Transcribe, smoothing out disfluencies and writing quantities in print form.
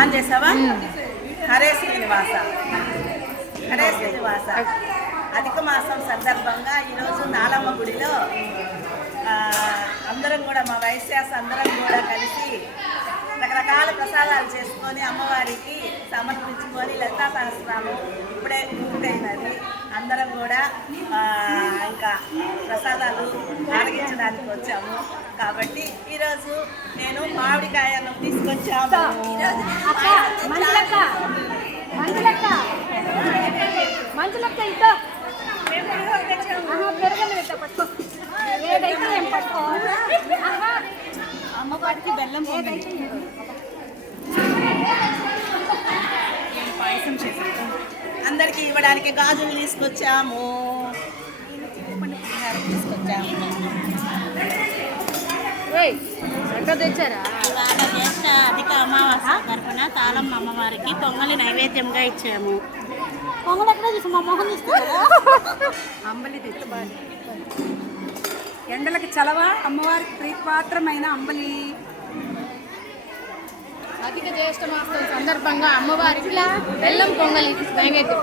On చేసావా? హరే శ్రీనివాస, హరే శ్రీనివాస. అధిక మాసం సందర్భంగా ఈరోజు నాలమ్మ గుడిలో అందరం కూడా మా వైశ్యాస్ అందరం కూడా కలిసి రకరకాల ప్రసాదాలు చేసుకొని అమ్మవారికి సమర్పించుకొని లలితా సహస్రనామం ఇప్పుడే పూర్తయినది. అందరం కూడా ఇంకా ప్రసాదాలు ఆరగించడానికి వచ్చాము. కాబట్టి ఈరోజు నేను మామిడికాయ అన్నం తీసుకొచ్చాము. అమ్మవారికి బెల్లం పాయసం చేసాము. అందరికి ఇవ్వడానికి గాజులు తీసుకొచ్చాము. తీసుకొచ్చాము. తెచ్చారా? ఇవాళ జ్యేష్ఠ అధిక అమావాస్య తరఫున తాళమ్మ అమ్మవారికి పొంగలి నైవేద్యంగా ఇచ్చాము. పొంగల్ ఎక్కడ చూసి మా మొహం తీసుకోరా? అంబలి తెచ్చుకోవాలి. ఎండలకి చలవ అమ్మవారికి ప్రీతిపాత్రమైన అంబలి. అధిక జ్యేష్ఠ మాసం సందర్భంగా అమ్మవారికి బెల్లం పొంగలి నైవేద్యం.